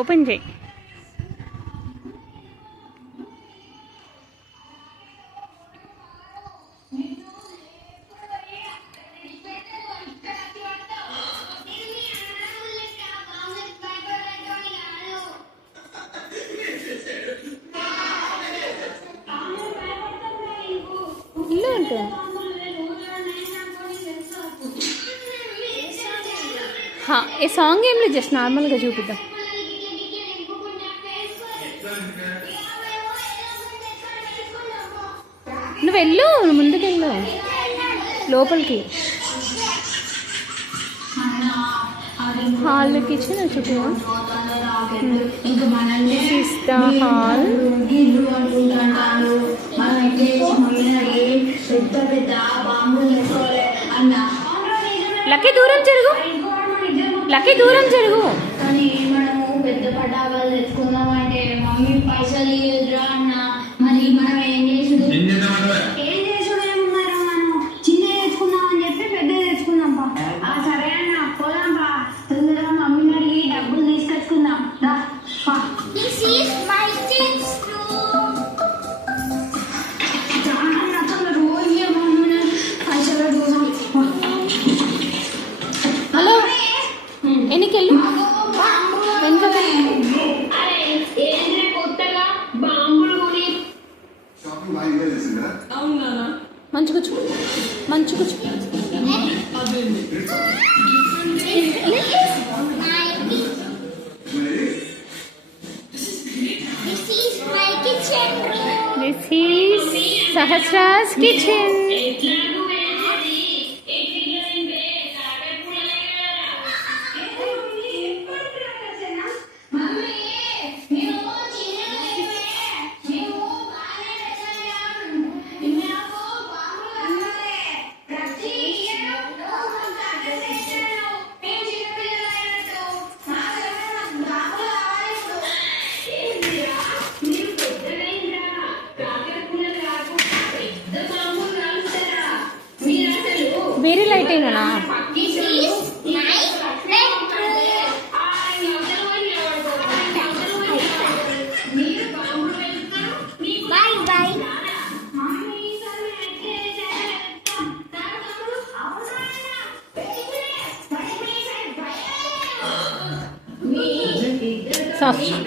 Open చేయి. ఇల్లు ఉంటుంది. ఈ సాంగ్ ఏం లేదు, జస్ట్ నార్మల్గా చూపిద్దాం. నువ్వు వెళ్ళు, ముందుకెళ్ళు లోపలికి. హాల్ కిచెన్ చుట్టూ హాల్. లక్కీ దూరం జరుగు, లక్కీ దూరం జరుగు. కానీ మనము పెద్ద పటాకాలు తెచ్చుకుందాం అంటే మమ్మీ పైసలు ఇవ్వదురా అన్న. మరి మనం ఏం చేసుడు ఏమున్నారు, మనం చిన్న తెచ్చుకుందాం అని చెప్పి పెద్ద తెచ్చుకుందాం పా. సరే అన్న పోదాం పా, తొందరగా మమ్మీని అడిగి డబ్బులు తీసుకొచ్చుకుందాం. హలో, ఎన్నికెళ్ళు మంచి కూర్చో, మంచి కూర్చో. This is Sahasra's kitchen. వేరే లైట్ అయినా సాఫ్ట్.